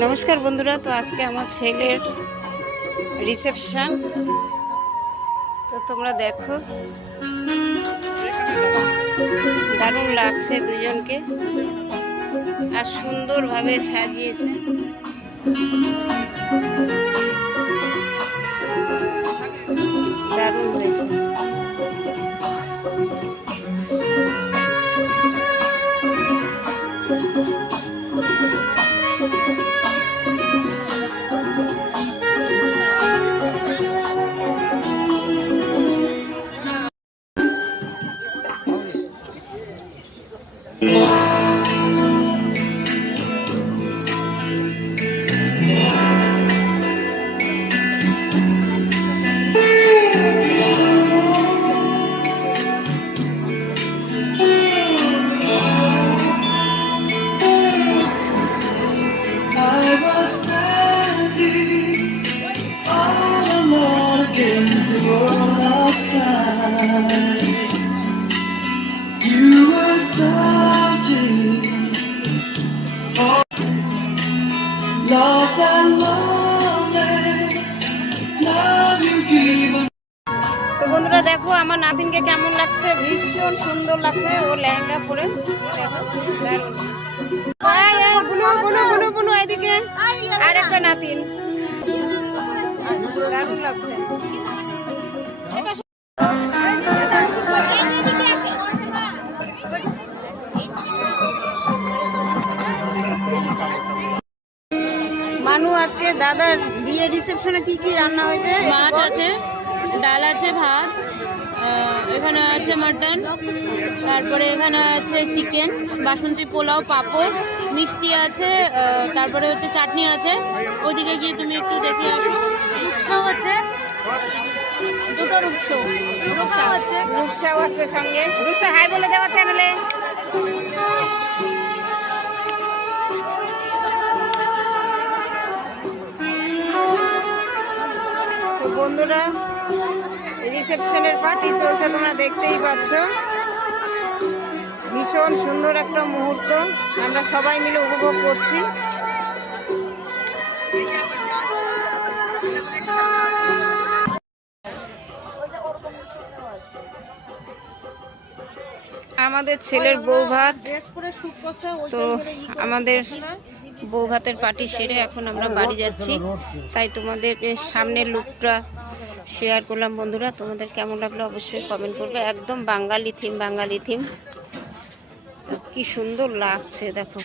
নমস্কার বন্ধুরা, তো আজকে আমার ছেলের রিসেপশন। তো তোমরা দেখো, দারুণ লাগছে দুজনকে, আর সুন্দরভাবে সাজিয়েছে। দারুণ হয়েছে। তো বন্ধুরা দেখো, আমার নাতিনকে কেমন লাগছে, ভীষণ সুন্দর লাগছে ও লেহেঙ্গা পরে। এদিকে আর একটা নাতিন, দারুণ লাগছে। মানু, আজকে দাদার বিয়ে রিসেপশনে কি কি রান্না হয়েছে? মাছ আছে, ডাল আছে, ভাত, এখানে আছে মাটন, তারপরে এখানে আছে চিকেন, বাসন্তী পোলাও, পাঁপড়, মিষ্টি আছে, তারপরে হচ্ছে চাটনি আছে। ওইদিকে গিয়ে তুমি একটু দেখে আসো। রূপসাও আছে, দুটো রূপসাও আছে, রূপসাও আছে সঙ্গে। রূপসা হাই বলে দেওয়া চ্যানেলে। তো বন্ধুরা, রিসেপশনের পার্টি চলছে, তোমরা দেখতেই পাচ্ছ। ভীষণ সুন্দর একটা মুহূর্ত আমরা সবাই মিলে উপভোগ করছি। আমাদের ছেলের বউ ভাত, তো আমাদের বউ ভাতের পার্টি সেরে এখন আমরা বাড়ি যাচ্ছি, তাই তোমাদেরকে সামনের লুকটা শেয়ার করলাম। বন্ধুরা, তোমাদের কেমন লাগলো অবশ্যই কমেন্ট করবে। একদম বাঙালি থিম, বাঙালি থিম, কি সুন্দর লাগছে দেখো।